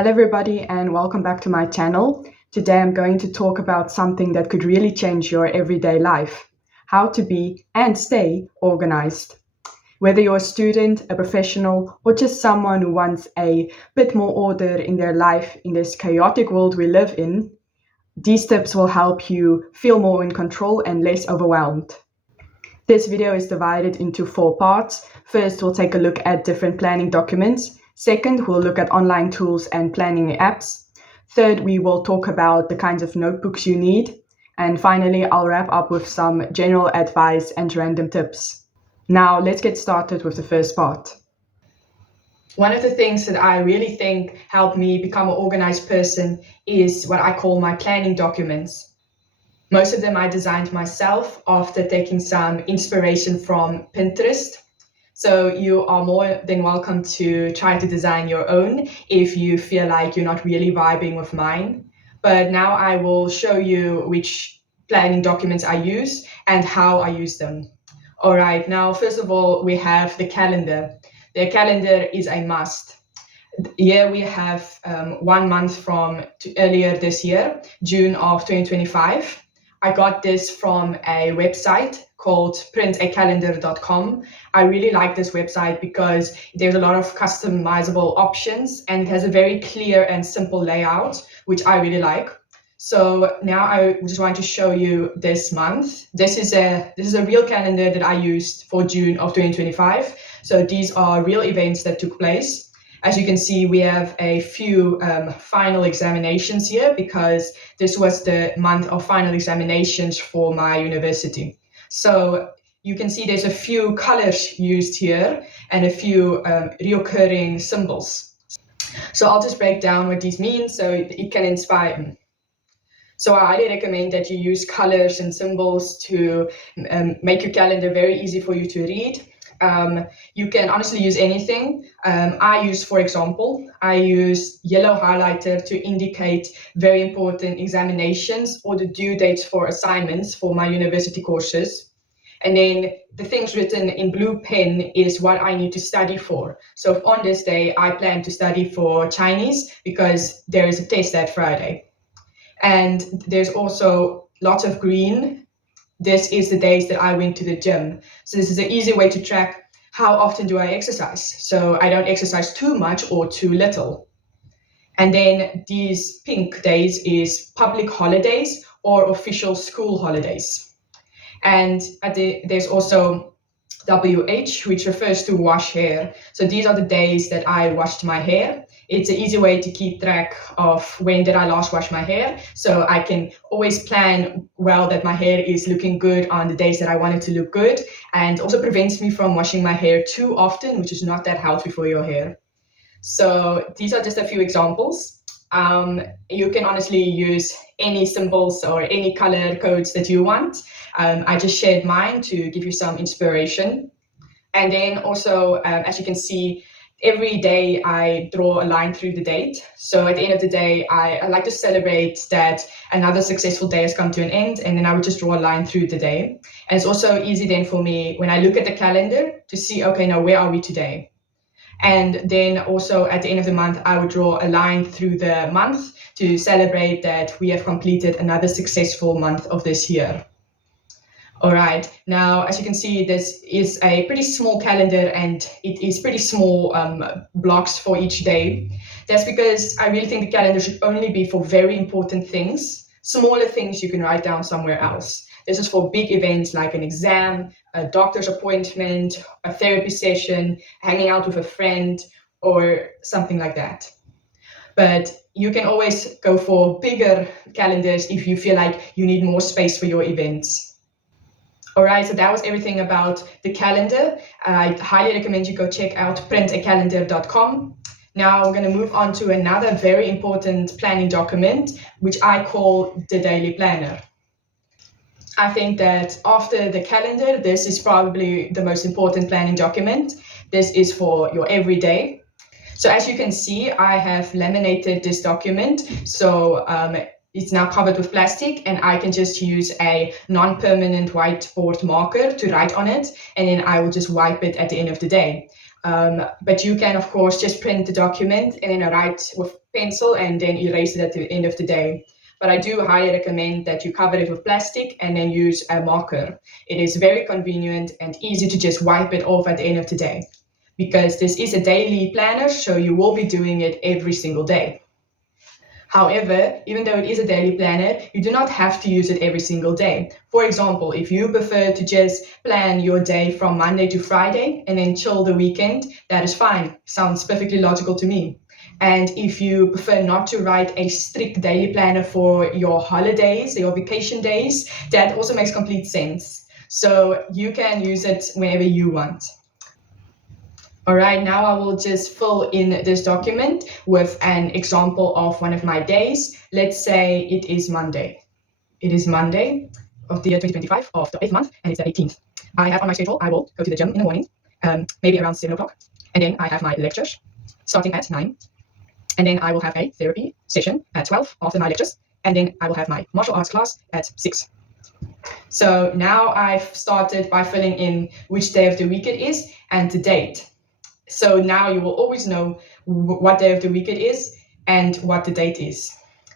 Hello everybody and welcome back to my channel. Today I'm going to talk about something that could really change your everyday life: how to be and stay organized. Whether you're a student, a professional, or just someone who wants a bit more order in their life in this chaotic world we live in, these tips will help you feel more in control and less overwhelmed. This video is divided into 4 parts. First, we'll take a look at different planning documents. Second, we'll look at online tools and planning apps. Third, we will talk about the kinds of notebooks you need. And finally, I'll wrap up with some general advice and random tips. Now, let's get started with the first part. One of the things that I really think helped me become an organized person is what I call my planning documents. Most of them I designed myself after taking some inspiration from Pinterest. So you are more than welcome to try to design your own if you feel like you're not really vibing with mine. But now I will show you which planning documents I use and how I use them. All right, now first of all, we have the calendar. The calendar is a must. Here we have 1 month from earlier this year, June of 2025. I got this from a website called printacalendar.com. I really like this website because there's a lot of customizable options and it has a very clear and simple layout, which I really like. So now I just want to show you this month. This is a real calendar that I used for June of 2025. So these are real events that took place. As you can see, we have a few final examinations here because this was the month of final examinations for my university. So you can see there's a few colors used here and a few reoccurring symbols. So I'll just break down what these mean so it can inspire me. So I highly recommend that you use colors and symbols to make your calendar very easy for you to read. You can honestly use anything. For example, I use yellow highlighter to indicate very important examinations or the due dates for assignments for my university courses. And then the things written in blue pen is what I need to study for. So on this day, I plan to study for Chinese because there is a test that Friday. And there's also lots of green. This is the days that I went to the gym. So this is an easy way to track how often do I exercise. So I don't exercise too much or too little. And then these pink days is public holidays or official school holidays. And there's also WH, which refers to wash hair. So these are the days that I washed my hair. It's an easy way to keep track of when did I last wash my hair. So I can always plan well that my hair is looking good on the days that I want it to look good, and also prevents me from washing my hair too often, which is not that healthy for your hair. So these are just a few examples. You can honestly use any symbols or any color codes that you want. I just shared mine to give you some inspiration. And then also, as you can see, every day I draw a line through the date. So at the end of the day, I like to celebrate that another successful day has come to an end, and then I would just draw a line through the day. And it's also easy then for me when I look at the calendar to see, okay, now where are we today? And then also at the end of the month, I would draw a line through the month to celebrate that we have completed another successful month of this year. All right, now, as you can see, this is a pretty small calendar and it is pretty small blocks for each day. That's because I really think the calendar should only be for very important things. Smaller things you can write down somewhere else. This is for big events like an exam, a doctor's appointment, a therapy session, hanging out with a friend, or something like that. But you can always go for bigger calendars if you feel like you need more space for your events. All right, so that was everything about the calendar. I highly recommend you go check out printacalendar.com. Now we're going to move on to another very important planning document, which I call the Daily Planner. I think that after the calendar, this is probably the most important planning document. This is for your everyday. So as you can see, I have laminated this document. So it's now covered with plastic, and I can just use a non-permanent whiteboard marker to write on it, and then I will just wipe it at the end of the day. But you can, of course, just print the document and then write with pencil and then erase it at the end of the day. But I do highly recommend that you cover it with plastic and then use a marker. It is very convenient and easy to just wipe it off at the end of the day, because this is a daily planner, so you will be doing it every single day. However, even though it is a daily planner, you do not have to use it every single day. For example, if you prefer to just plan your day from Monday to Friday and then chill the weekend, that is fine. Sounds perfectly logical to me. And if you prefer not to write a strict daily planner for your holidays, your vacation days, that also makes complete sense. So you can use it whenever you want. All right, now I will just fill in this document with an example of one of my days. Let's say it is Monday. It is Monday of the year 2025 of the 8th month, and it's the 18th. I have on my schedule, I will go to the gym in the morning, maybe around 7 o'clock. And then I have my lectures starting at 9. And then I will have a therapy session at 12 after my lectures. And then I will have my martial arts class at 6. So now I've started by filling in which day of the week it is and the date. So now you will always know what day of the week it is and what the date is.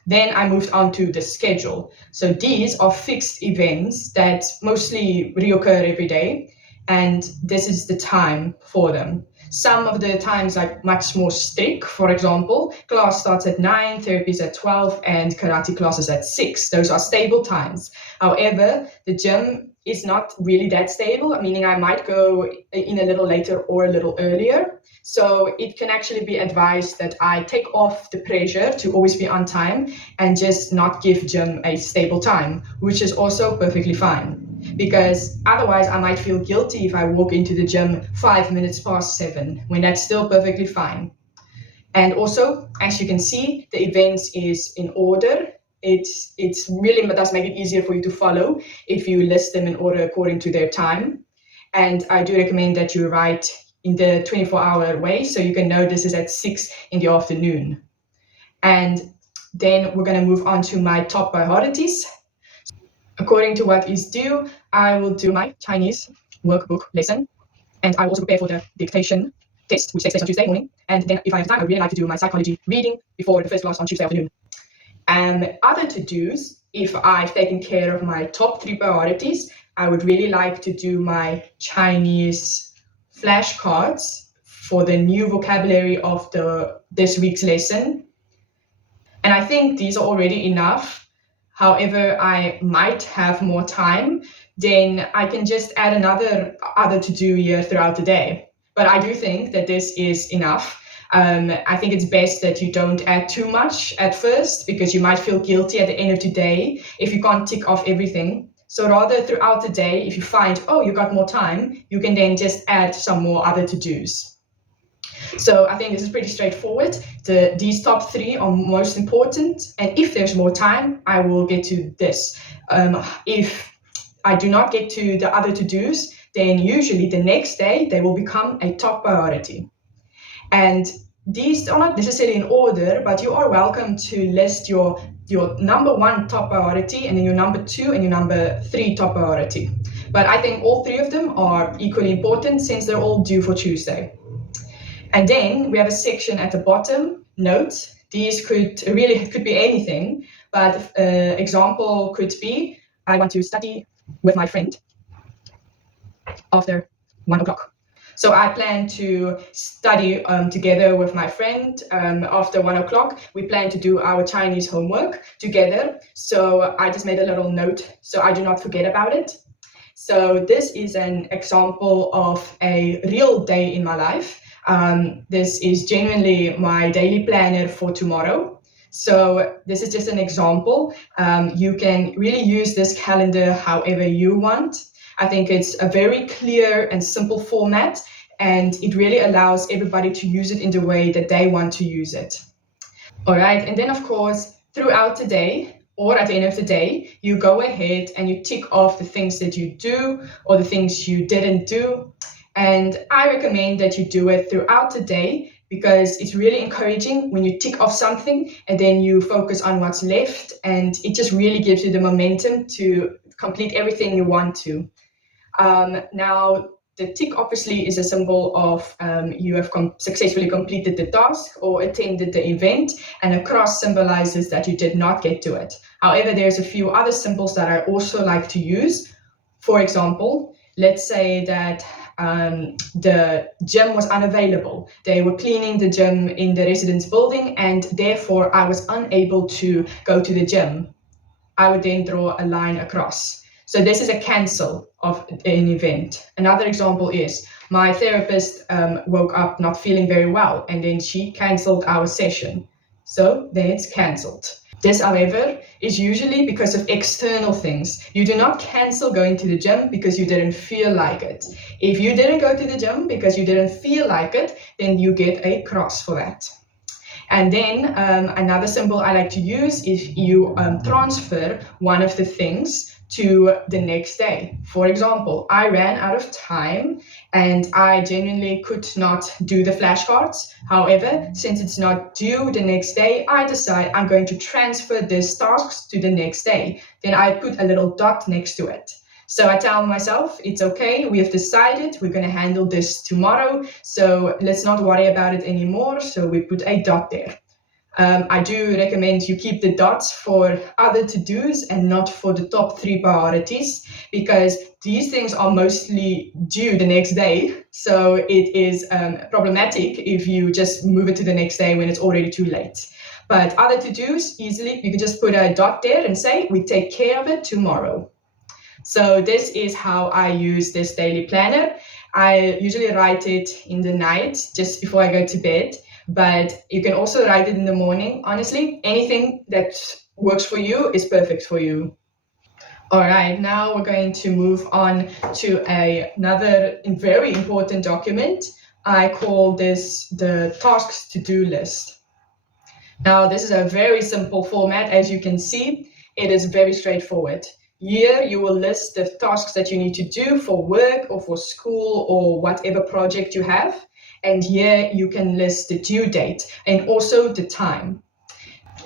Then I moved on to the schedule. So these are fixed events that mostly reoccur every day, and this is the time for them. Some of the times are much more strict. For example, class starts at 9, therapy is at 12, and karate classes at 6. Those are stable times. However, the gym is not really that stable, meaning I might go in a little later or a little earlier. So it can actually be advised that I take off the pressure to always be on time and just not give gym a stable time, which is also perfectly fine. Because otherwise I might feel guilty if I walk into the gym 5 minutes past 7, when that's still perfectly fine. And also, as you can see, the events is in order. It's really does make it easier for you to follow if you list them in order according to their time. And I do recommend that you write in the 24-hour way, so you can know this is at 6 in the afternoon. And then we're going to move on to my top priorities. According to what is due, I will do my Chinese workbook lesson, and I will also prepare for the dictation test, which takes place on Tuesday morning. And then if I have time, I really like to do my psychology reading before the first class on Tuesday afternoon. And other to-dos, if I've taken care of my top 3 priorities, I would really like to do my Chinese flashcards for the new vocabulary of this week's lesson. And I think these are already enough. However, I might have more time, then I can just add another other to-do here throughout the day. But I do think that this is enough. I think it's best that you don't add too much at first, because you might feel guilty at the end of the day if you can't tick off everything. So rather throughout the day, if you find, oh, you got more time, you can then just add some more other to-dos. So I think this is pretty straightforward. These top 3 are most important. And if there's more time, I will get to this. If I do not get to the other to-dos, then usually the next day, they will become a top priority. And these are not necessarily in order, but you are welcome to list your number 1 top priority, and then your number 2 and your number 3 top priority. But I think all 3 of them are equally important since they're all due for Tuesday. And then we have a section at the bottom, notes. These could be anything, but example could be, I want to study with my friend after 1 o'clock. So I plan to study together with my friend after 1 o'clock. We plan to do our Chinese homework together. So I just made a little note so I do not forget about it. So this is an example of a real day in my life. This is genuinely my daily planner for tomorrow. So this is just an example. You can really use this calendar however you want. I think it's a very clear and simple format, and it really allows everybody to use it in the way that they want to use it. All right, and then of course, throughout the day or at the end of the day, you go ahead and you tick off the things that you do or the things you didn't do. And I recommend that you do it throughout the day, because it's really encouraging when you tick off something and then you focus on what's left, and it just really gives you the momentum to complete everything you want to. Now, the tick obviously is a symbol of you have successfully completed the task or attended the event, and a cross symbolizes that you did not get to it. However, there's a few other symbols that I also like to use. For example, let's say that the gym was unavailable. They were cleaning the gym in the residence building, and therefore I was unable to go to the gym. I would then draw a line across. So this is a cancel of an event. Another example is my therapist woke up not feeling very well, and then she canceled our session. So then it's cancelled. This, however, is usually because of external things. You do not cancel going to the gym because you didn't feel like it. If you didn't go to the gym because you didn't feel like it, then you get a cross for that. And then another symbol I like to use is you transfer one of the things to the next day. For example, I ran out of time and I genuinely could not do the flashcards. However, since it's not due the next day, I decide I'm going to transfer these tasks to the next day. Then I put a little dot next to it. So I tell myself, it's okay, we have decided we're going to handle this tomorrow, so let's not worry about it anymore. So we put a dot there. I do recommend you keep the dots for other to-dos and not for the top 3 priorities, because these things are mostly due the next day. So it is problematic if you just move it to the next day when it's already too late. But other to-dos, easily, you can just put a dot there and say, we take care of it tomorrow. So this is how I use this daily planner. I usually write it in the night, just before I go to bed. But you can also write it in the morning. Honestly, anything that works for you is perfect for you. All right, now we're going to move on to another very important document. I call this the tasks to-do list. Now, this is a very simple format. As you can see, it is very straightforward. Here, you will list the tasks that you need to do for work or for school or whatever project you have. And here you can list the due date and also the time.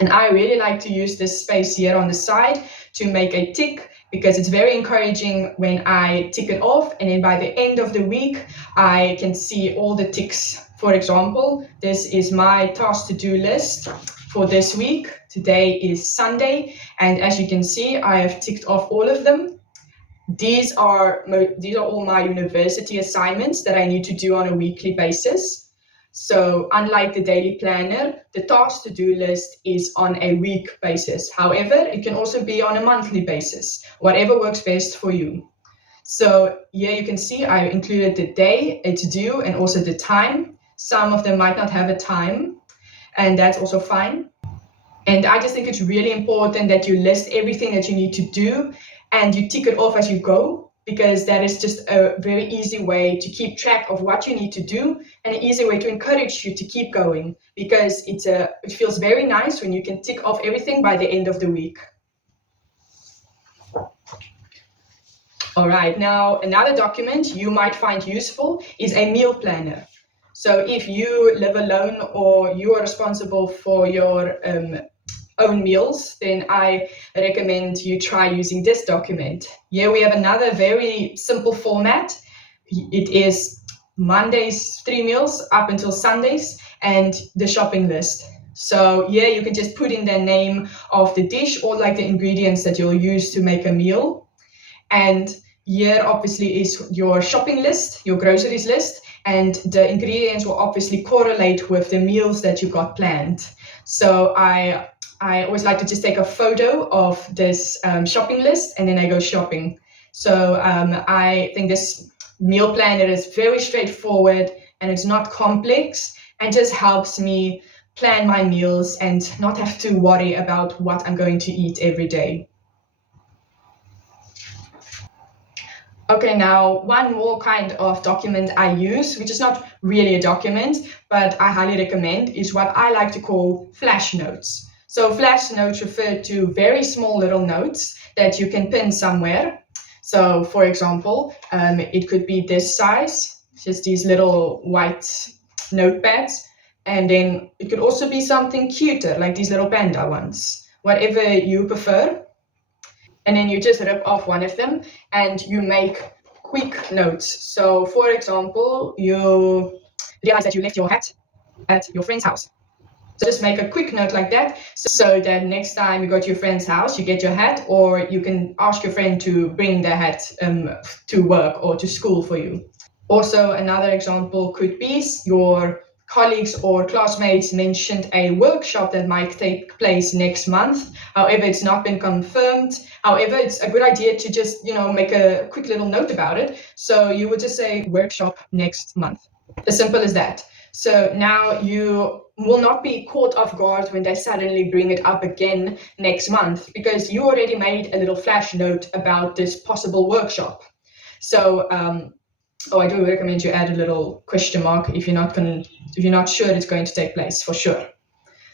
And I really like to use this space here on the side to make a tick, because it's very encouraging when I tick it off, and then by the end of the week, I can see all the ticks. For example, this is my task to-do list for this week. Today is Sunday, and as you can see, I have ticked off all of them. These are all my university assignments that I need to do on a weekly basis. So unlike the daily planner, the task to-do list is on a week basis. However, it can also be on a monthly basis, whatever works best for you. So here you can see I included the day it's due and also the time. Some of them might not have a time, and that's also fine. And I just think it's really important that you list everything that you need to do and you tick it off as you go, because that is just a very easy way to keep track of what you need to do, and an easy way to encourage you to keep going, because it feels very nice when you can tick off everything by the end of the week. All right, now another document you might find useful is a meal planner. So if you live alone or you are responsible for your own meals, then I recommend you try using this document. Here we have another very simple format. It is Mondays 3 meals up until Sundays and the shopping list. So here you can just put in the name of the dish or like the ingredients that you'll use to make a meal. And here obviously is your shopping list, your groceries list, and the ingredients will obviously correlate with the meals that you got planned. So I always like to just take a photo of this shopping list and then I go shopping. So I think this meal planner is very straightforward and it's not complex and just helps me plan my meals and not have to worry about what I'm going to eat every day. Okay, now one more kind of document I use, which is not really a document, but I highly recommend, is what I like to call flash notes. So flash notes refer to very small little notes that you can pin somewhere. So for example, it could be this size, just these little white notepads. And then it could also be something cuter, like these little panda ones, whatever you prefer. And then you just rip off one of them and you make quick notes. So, for example, you realize that you left your hat at your friend's house. So just make a quick note like that so that next time you go to your friend's house, you get your hat, or you can ask your friend to bring their hat to work or to school for you. Also, another example could be your colleagues or classmates mentioned a workshop that might take place next month. However, it's not been confirmed. However, it's a good idea to just, make a quick little note about it. So you would just say workshop next month. As simple as that. So now you will not be caught off guard when they suddenly bring it up again next month, because you already made a little flash note about this possible workshop. So, I do recommend you add a little question mark if you're not sure it's going to take place for sure.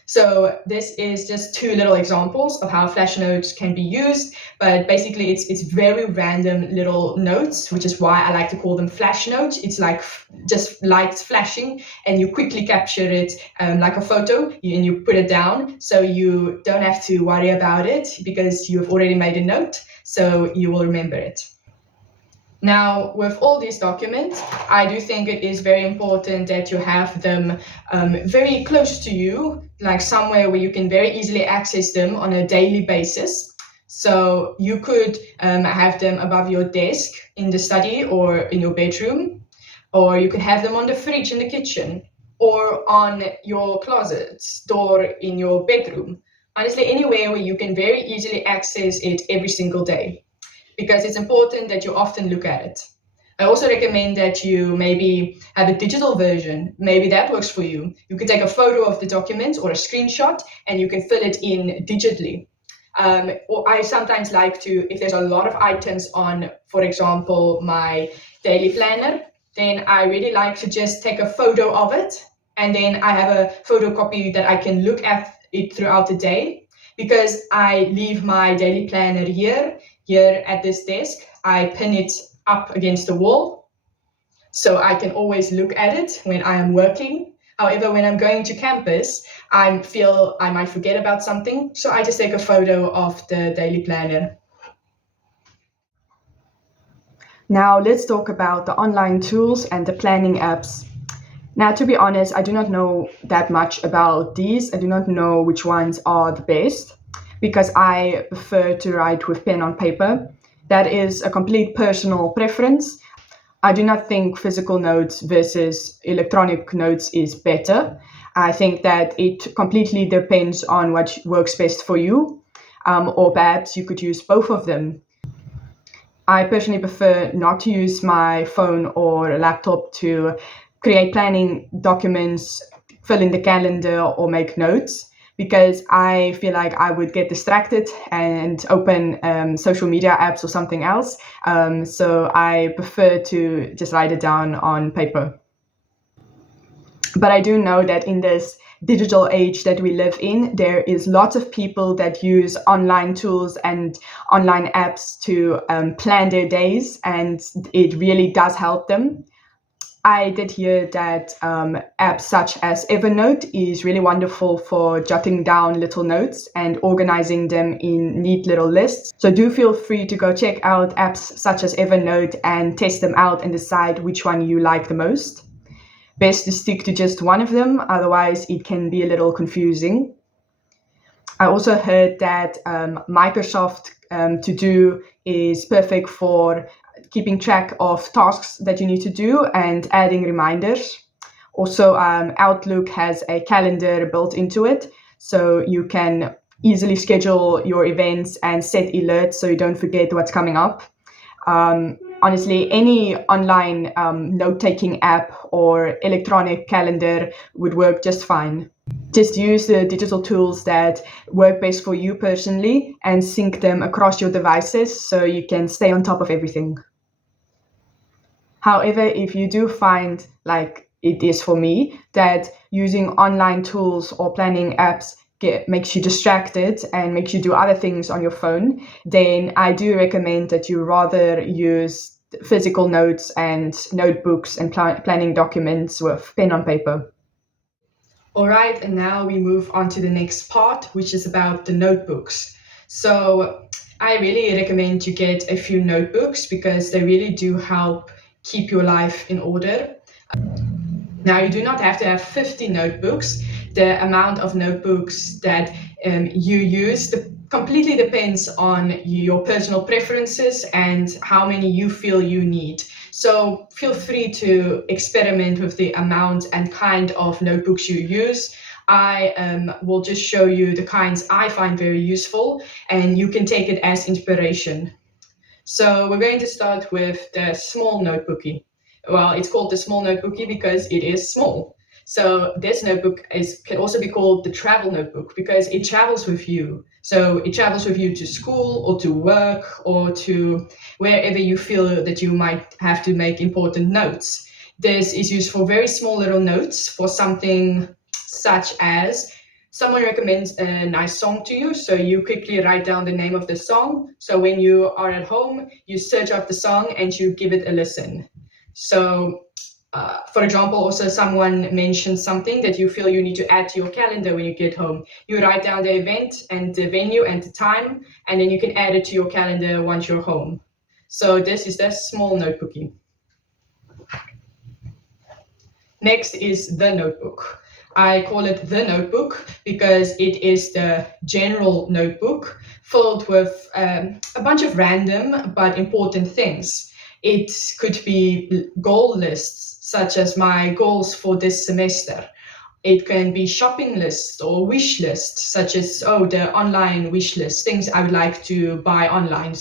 So this is just two little examples of how flash notes can be used, but basically it's very random little notes, which is why I like to call them flash notes. It's like just lights flashing and you quickly capture it like a photo and you put it down, so you don't have to worry about it because you've already made a note, so you will remember it. Now, with all these documents, I do think it is very important that you have them very close to you, like somewhere where you can very easily access them on a daily basis. So you could have them above your desk in the study or in your bedroom, or you could have them on the fridge in the kitchen, or on your closet door in your bedroom. Honestly, anywhere where you can very easily access it every single day, because it's important that you often look at it. I also recommend that you maybe have a digital version. Maybe that works for you. You can take a photo of the document or a screenshot and you can fill it in digitally. Or I sometimes like to, if there's a lot of items on, for example, my daily planner, then I really like to just take a photo of it. And then I have a photocopy that I can look at it throughout the day, because I leave my daily planner here at this desk. I pin it up against the wall, so I can always look at it when I am working. However, when I'm going to campus, I feel I might forget about something, so I just take a photo of the daily planner. Now let's talk about the online tools and the planning apps. Now, to be honest, I do not know that much about these. I do not know which ones are the best, because I prefer to write with pen on paper. That is a complete personal preference. I do not think physical notes versus electronic notes is better. I think that it completely depends on what works best for you, or perhaps you could use both of them. I personally prefer not to use my phone or laptop to create planning documents, fill in the calendar, or make notes, because I feel like I would get distracted and open social media apps or something else. So I prefer to just write it down on paper. But I do know that in this digital age that we live in, there is lots of people that use online tools and online apps to plan their days, and it really does help them. I did hear that apps such as Evernote is really wonderful for jotting down little notes and organizing them in neat little lists. So do feel free to go check out apps such as Evernote and test them out and decide which one you like the most. Best to stick to just one of them, otherwise it can be a little confusing. I also heard that Microsoft To Do is perfect for keeping track of tasks that you need to do and adding reminders. Also, Outlook has a calendar built into it, so you can easily schedule your events and set alerts so you don't forget what's coming up. Honestly, any online note-taking app or electronic calendar would work just fine. Just use the digital tools that work best for you personally and sync them across your devices so you can stay on top of everything. However, if you do find, like it is for me, that using online tools or planning apps makes you distracted and makes you do other things on your phone, then I do recommend that you rather use physical notes and notebooks and planning documents with pen on paper. All right, and now we move on to the next part, which is about the notebooks. So I really recommend you get a few notebooks because they really do help keep your life in order. Now, you do not have to have 50 notebooks. The amount of notebooks that you use completely depends on your personal preferences and how many you feel you need. So feel free to experiment with the amount and kind of notebooks you use. I will just show you the kinds I find very useful, and you can take it as inspiration. So we're going to start with the small notebookie. Well, it's called the small notebookie because it is small. So this notebook can also be called the travel notebook because it travels with you. So it travels with you to school or to work or to wherever you feel that you might have to make important notes. This is used for very small little notes for something such as someone recommends a nice song to you, so you quickly write down the name of the song. So when you are at home, you search up the song and you give it a listen. So, for example, also someone mentions something that you feel you need to add to your calendar when you get home. You write down the event and the venue and the time, and then you can add it to your calendar once you're home. So this is the small notebookie. Next is the notebook. I call it the notebook because it is the general notebook filled with a bunch of random but important things. It could be goal lists, such as my goals for this semester. It can be shopping lists or wish lists, such as, the online wish list, things I would like to buy online.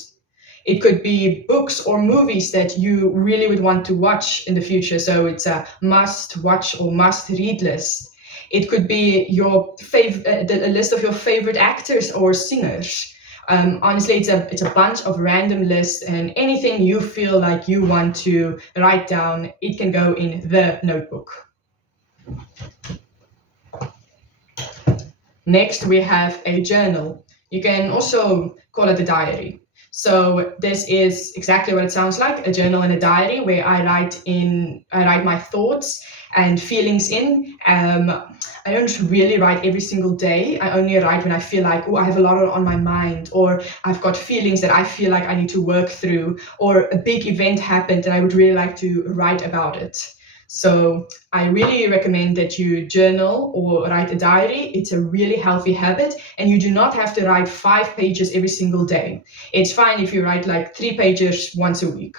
It could be books or movies that you really would want to watch in the future. So it's a must watch or must read list. It could be your a list of your favorite actors or singers. Honestly, it's a bunch of random lists, and anything you feel like you want to write down, it can go in the notebook. Next, we have a journal. You can also call it a diary. So this is exactly what it sounds like, a journal and a diary where I write my thoughts and feelings in. I don't really write every single day. I only write when I feel like, I have a lot on my mind, or I've got feelings that I feel like I need to work through, or a big event happened and I would really like to write about it. So I really recommend that you journal or write a diary. It's a really healthy habit, and you do not have to write 5 pages every single day. It's fine if you write like 3 pages once a week.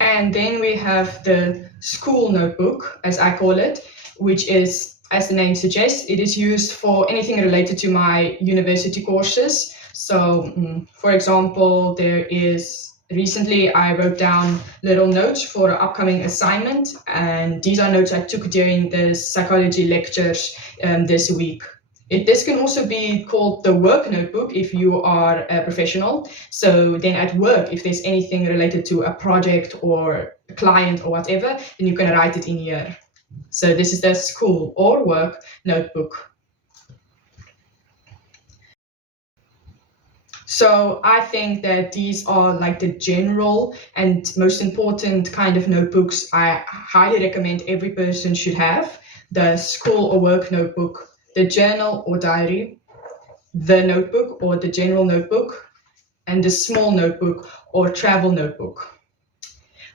And then we have the school notebook, as I call it, which is, as the name suggests, it is used for anything related to my university courses. So, for example, recently I wrote down little notes for an upcoming assignment, and these are notes I took during the psychology lectures this week. This can also be called the work notebook if you are a professional. So then at work, if there's anything related to a project or a client or whatever, then you can write it in here. So this is the school or work notebook. So I think that these are like the general and most important kind of notebooks I highly recommend every person should have. The school or work notebook, the journal or diary, the notebook or the general notebook, and the small notebook or travel notebook.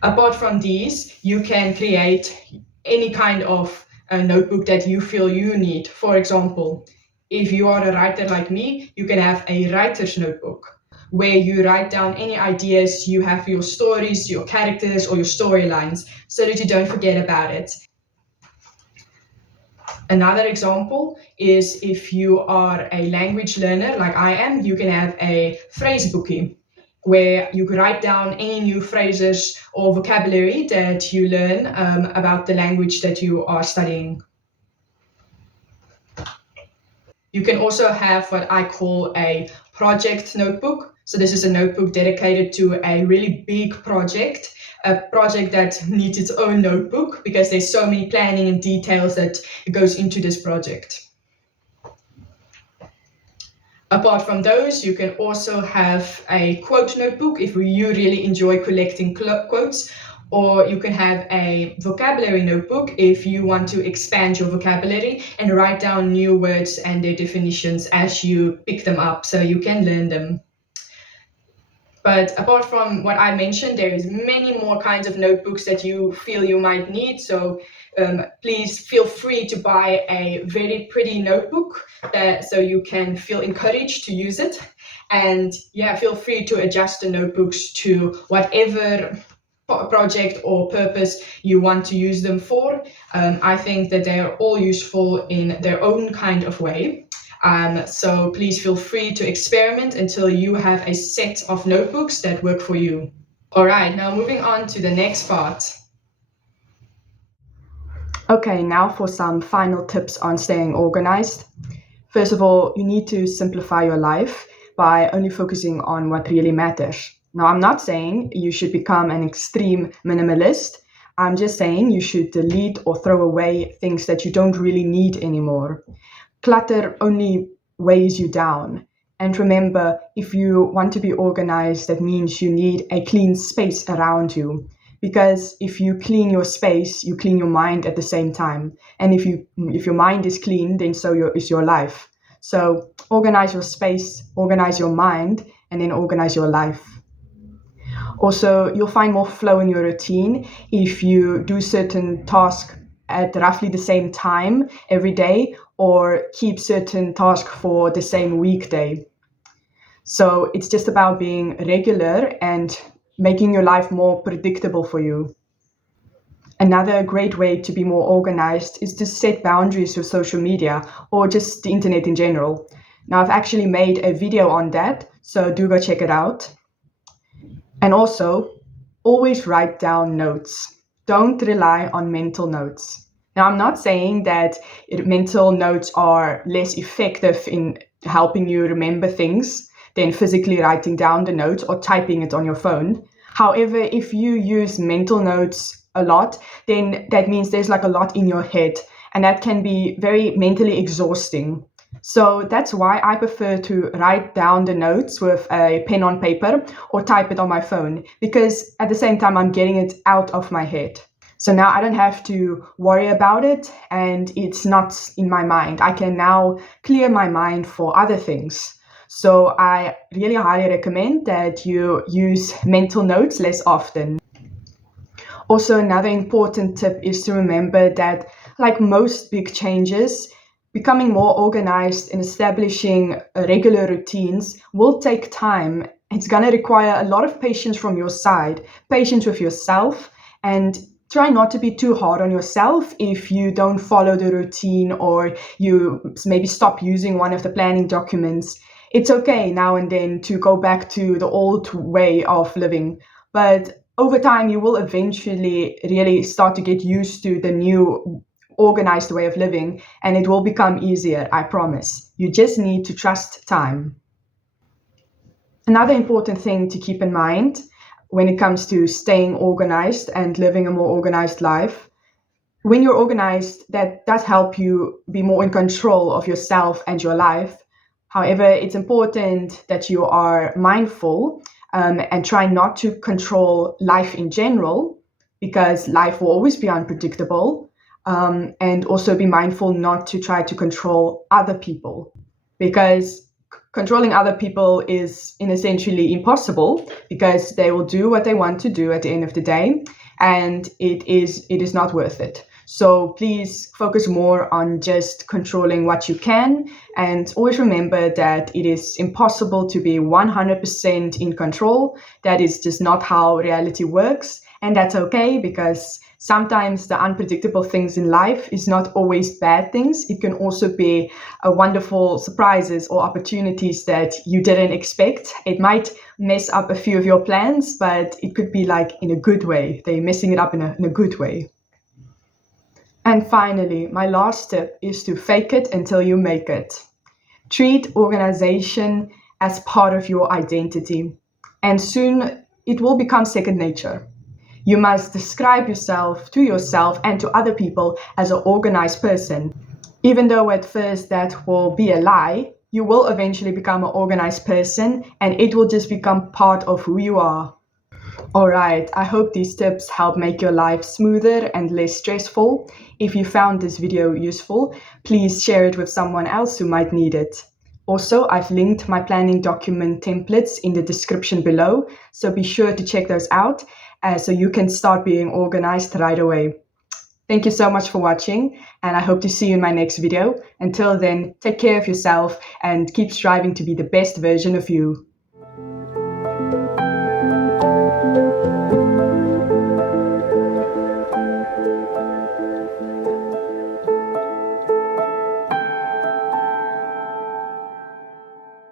Apart from these, you can create any kind of a notebook that you feel you need. For example, if you are a writer like me, you can have a writer's notebook where you write down any ideas you have for your stories, your characters, or your storylines so that you don't forget about it. Another example is if you are a language learner like I am, you can have a phrasebookie where you could write down any new phrases or vocabulary that you learn about the language that you are studying. You can also have what I call a project notebook. So this is a notebook dedicated to a really big project, a project that needs its own notebook because there's so many planning and details that goes into this project. Apart from those, you can also have a quote notebook if you really enjoy collecting quotes, Or you can have a vocabulary notebook if you want to expand your vocabulary and write down new words and their definitions as you pick them up so you can learn them. But apart from what I mentioned, there is many more kinds of notebooks that you feel you might need. So please feel free to buy a very pretty notebook so you can feel encouraged to use it. And yeah, feel free to adjust the notebooks to whatever project or purpose you want to use them for. I think that they are all useful in their own kind of way. So please feel free to experiment until you have a set of notebooks that work for you. All right, now moving on to the next part. Okay, now for some final tips on staying organized. First of all, you need to simplify your life by only focusing on what really matters. Now, I'm not saying you should become an extreme minimalist. I'm just saying you should delete or throw away things that you don't really need anymore. Clutter only weighs you down. And remember, if you want to be organized, that means you need a clean space around you. Because if you clean your space, you clean your mind at the same time. And if your mind is clean, then so is your life. So organize your space, organize your mind, and then organize your life. Also, you'll find more flow in your routine if you do certain tasks at roughly the same time every day, or keep certain tasks for the same weekday. So it's just about being regular and making your life more predictable for you. Another great way to be more organized is to set boundaries with social media or just the internet in general. Now, I've actually made a video on that, so do go check it out. And also, always write down notes. Don't rely on mental notes. Now, I'm not saying that mental notes are less effective in helping you remember things than physically writing down the note or typing it on your phone. However, if you use mental notes a lot, then that means there's like a lot in your head, and that can be very mentally exhausting. So that's why I prefer to write down the notes with a pen on paper or type it on my phone, because at the same time I'm getting it out of my head. So now I don't have to worry about it and it's not in my mind. I can now clear my mind for other things. So I really highly recommend that you use mental notes less often. Also, another important tip is to remember that, like most big changes, becoming more organized and establishing regular routines will take time. It's going to require a lot of patience from your side, patience with yourself, and try not to be too hard on yourself if you don't follow the routine or you maybe stop using one of the planning documents. It's okay now and then to go back to the old way of living, but over time you will eventually really start to get used to the new organized way of living, and it will become easier, I promise. You just need to trust time. Another important thing to keep in mind when it comes to staying organized and living a more organized life, when you're organized, that does help you be more in control of yourself and your life. However, it's important that you are mindful and try not to control life in general, because life will always be unpredictable. And also be mindful not to try to control other people, because controlling other people is essentially impossible, because they will do what they want to do at the end of the day, and it is not worth it. So please focus more on just controlling what you can, and always remember that it is impossible to be 100% in control. That is just not how reality works, and that's okay, because sometimes the unpredictable things in life is not always bad things. It can also be wonderful surprises or opportunities that you didn't expect. It might mess up a few of your plans, but it could be like in a good way. They're messing it up in a good way. And finally, my last tip is to fake it until you make it. Treat organization as part of your identity, and soon it will become second nature. You must describe yourself to yourself and to other people as an organized person. Even though at first that will be a lie, you will eventually become an organized person, and it will just become part of who you are. Alright, I hope these tips help make your life smoother and less stressful. If you found this video useful, please share it with someone else who might need it. Also, I've linked my planning document templates in the description below, so be sure to check those out so you can start being organized right away. Thank you so much for watching, and I hope to see you in my next video. Until then, take care of yourself and keep striving to be the best version of you.